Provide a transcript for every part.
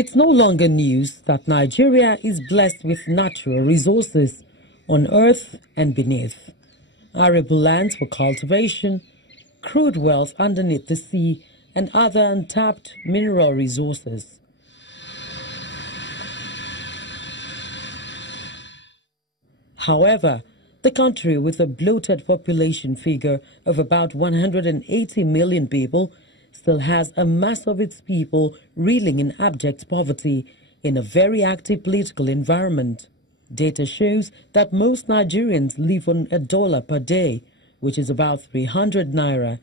It's no longer news that Nigeria is blessed with natural resources on earth and beneath. Arable lands for cultivation, crude wells underneath the sea, and other untapped mineral resources. However, the country, with a bloated population figure of about 180 million people, still has a mass of its people reeling in abject poverty in a very active political environment. Data shows that most Nigerians live on $1 per day, which is about 300 naira.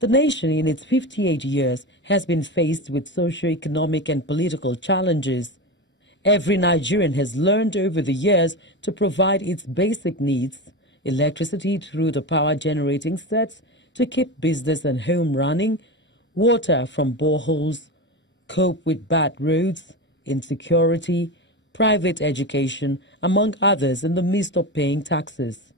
The nation in its 58 years has been faced with socio-economic and political challenges. Every Nigerian has learned over the years to provide its basic needs, electricity through the power generating sets to keep business and home running, water from boreholes, cope with bad roads, insecurity, private education, among others, in the midst of paying taxes.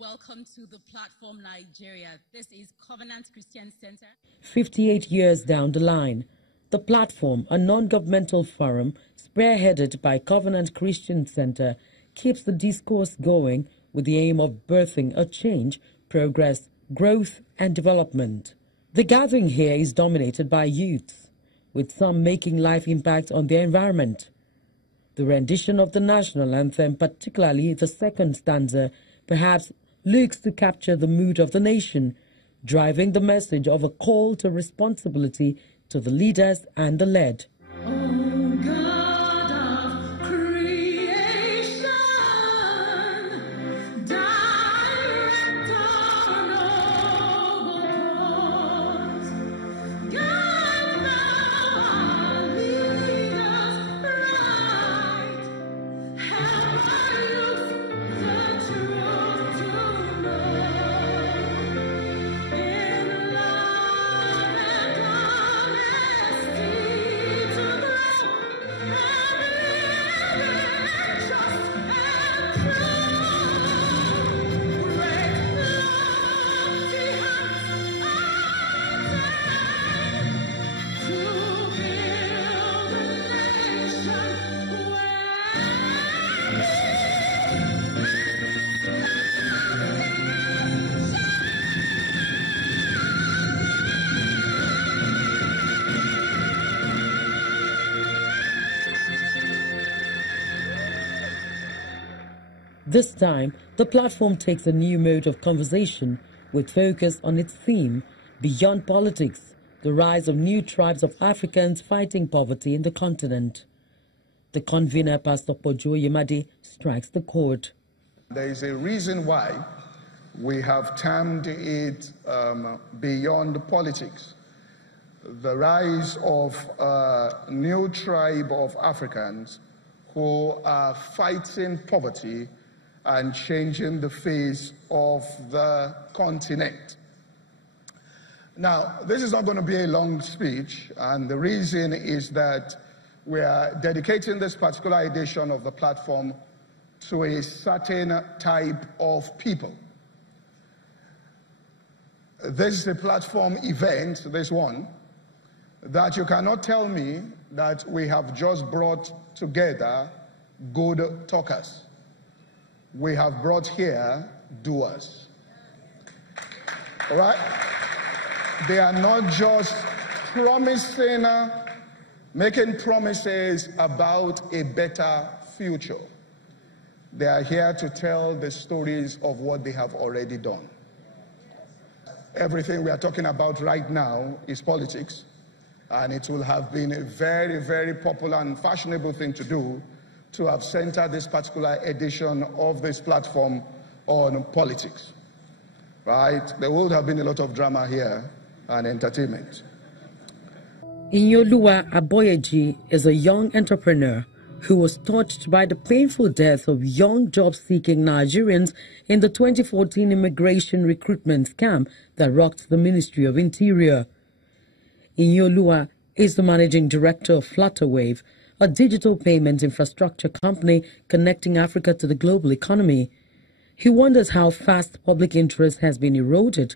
Welcome to the platform, Nigeria. This is Covenant Christian Center. 58 years down the line, the platform, a non-governmental forum spearheaded by Covenant Christian Center, keeps the discourse going with the aim of birthing a change, progress, growth, and development. The gathering here is dominated by youths, with some making life impact on their environment. The rendition of the national anthem, particularly the second stanza, perhaps looks to capture the mood of the nation, driving the message of a call to responsibility to the leaders and the led. This time, the platform takes a new mode of conversation with focus on its theme, Beyond Politics, the rise of new tribes of Africans fighting poverty in the continent. The convener, Pastor Pojo Yemade, strikes the chord. There is a reason why we have termed it Beyond Politics, the rise of a new tribe of Africans who are fighting poverty and changing the face of the continent. Now, this is not going to be a long speech, and the reason is that we are dedicating this particular edition of the platform to a certain type of people. This is a platform event, this one, that you cannot tell me that we have just brought together good talkers. We have brought here doers. All right? They are not just promising, making promises about a better future. They are here to tell the stories of what they have already done. Everything we are talking about right now is politics, and it will have been a very, very popular and fashionable thing to do to have centered this particular edition of this platform on politics, right? There would have been a lot of drama here and entertainment. Inyolua Aboyeji is a young entrepreneur who was touched by the painful death of young job-seeking Nigerians in the 2014 immigration recruitment scam that rocked the Ministry of Interior. Inyolua is the managing director of Flutterwave, a digital payment infrastructure company connecting Africa to the global economy. He wonders how fast public interest has been eroded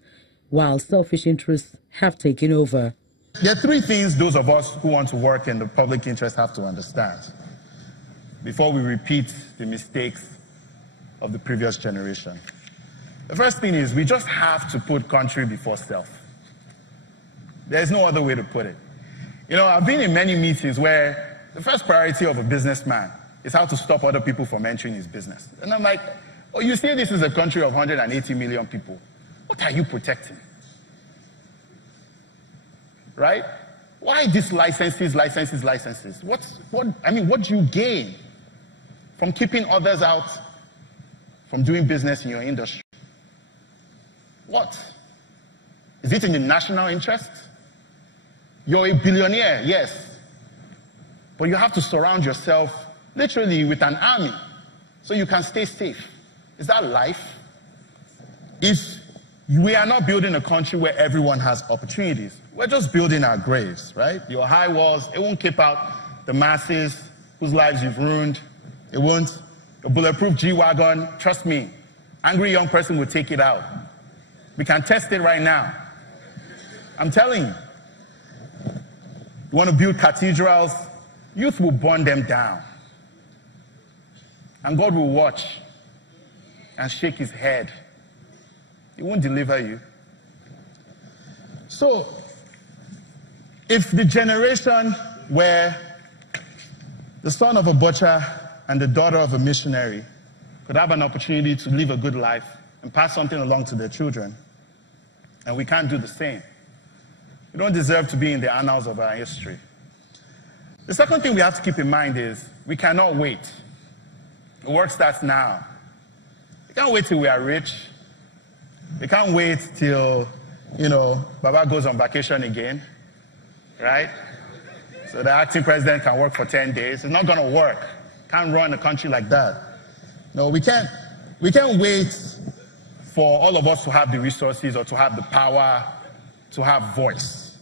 while selfish interests have taken over. There are three things those of us who want to work in the public interest have to understand before we repeat the mistakes of the previous generation. The first thing is we just have to put country before self. There's no other way to put it. You know, I've been in many meetings where the first priority of a businessman is how to stop other people from entering his business. And I'm like, oh, you say this is a country of 180 million people. What are you protecting? Right? Why these licenses? What do you gain from keeping others out from doing business in your industry? What? Is it in the national interest? You're a billionaire, yes. But you have to surround yourself literally with an army so you can stay safe. Is that life? If we are not building a country where everyone has opportunities, we're just building our graves, right? Your high walls, it won't keep out the masses whose lives you've ruined. It won't. Your bulletproof G-Wagon, trust me, angry young person will take it out. We can test it right now. I'm telling you. You want to build cathedrals, youth will burn them down. And God will watch and shake his head. He won't deliver you. So, if the generation where the son of a butcher and the daughter of a missionary could have an opportunity to live a good life and pass something along to their children, and we can't do the same, we don't deserve to be in the annals of our history. The second thing we have to keep in mind is we cannot wait. The work starts now. We can't wait till we are rich. We can't wait till, Baba goes on vacation again, right? So the acting president can work for 10 days. It's not going to work. Can't run a country like that. No, we can't wait for all of us to have the resources or to have the power to have voice,